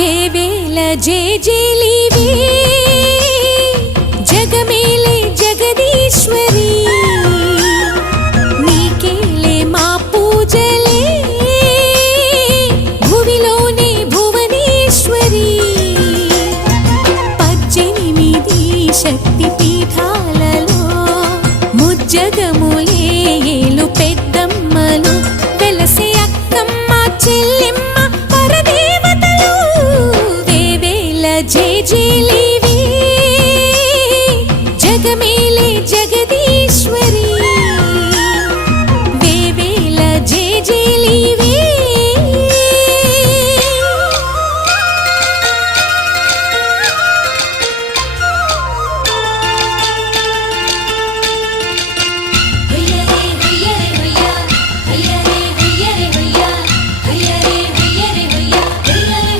ಬೇಬೇಲ ಜೇ ಜೇಲಿವಿ ಜಗಮೇಲೆ ಜಗದೀಶ್ವರಿ నీకేలే మా పూజలే. భూమిలోనే భువనేశ్వరి. పద్దెనిమిది శక్తి పీఠాలలో ముజ్జగములే జయ జయ లేవి జగమేలే జగదీ